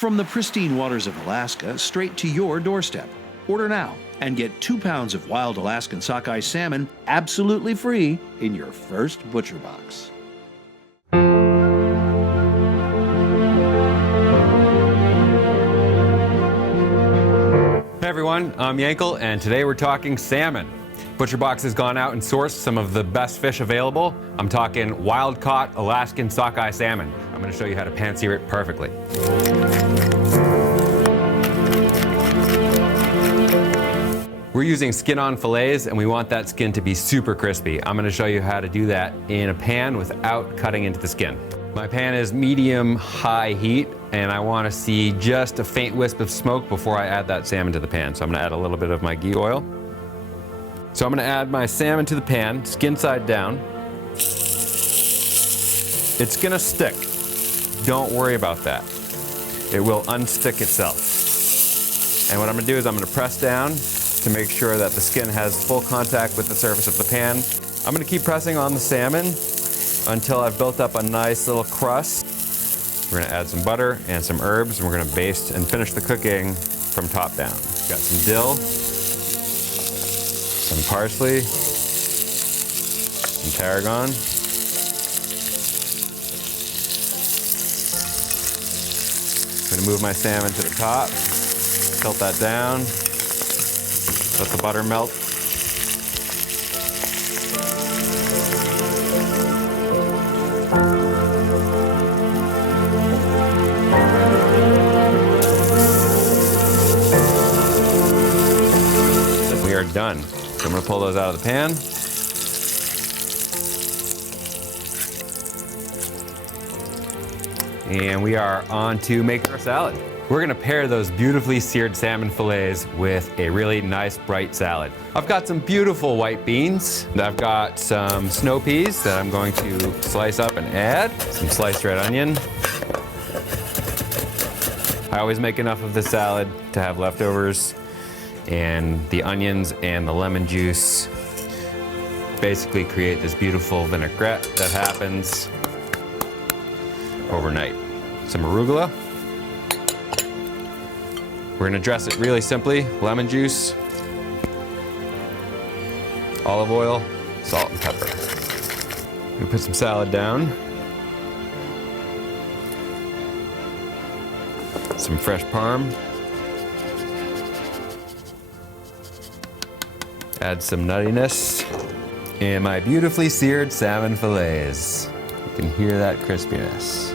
From the pristine waters of Alaska straight to your doorstep. Order now and get 2 pounds of wild Alaskan sockeye salmon absolutely free in your first ButcherBox. Hey everyone, I'm Yankel, and today we're talking salmon. ButcherBox has gone out and sourced some of the best fish available. I'm talking wild-caught Alaskan sockeye salmon. I'm going to show you how to pan-sear it perfectly. We're using skin-on fillets, and we want that skin to be super crispy. I'm going to show you how to do that in a pan without cutting into the skin. My pan is medium-high heat, and I want to see just a faint wisp of smoke before I add that salmon to the pan. So I'm going to add a little bit of my ghee oil. So I'm going to add my salmon to the pan, skin side down. It's going to stick. Don't worry about that. It will unstick itself. And what I'm going to do is I'm going to press down to make sure that the skin has full contact with the surface of the pan. I'm going to keep pressing on the salmon until I've built up a nice little crust. We're going to add some butter and some herbs, and we're going to baste and finish the cooking from top down. Got some dill, some parsley, some tarragon. I'm going to move my salmon to the top, tilt that down, let the butter melt. We are done. So I'm going to pull those out of the pan. And we are on to making our salad. We're going to pair those beautifully seared salmon fillets with a really nice bright salad. I've got some beautiful white beans. I've got some snow peas that I'm going to slice up and add. Some sliced red onion. I always make enough of the salad to have leftovers. And the onions and the lemon juice basically create this beautiful vinaigrette that happens overnight. Some arugula. We're going to dress it really simply. Lemon juice, olive oil, salt, and pepper. We put some salad down. Some fresh parm. Add some nuttiness. And my beautifully seared salmon fillets. You can hear that crispiness.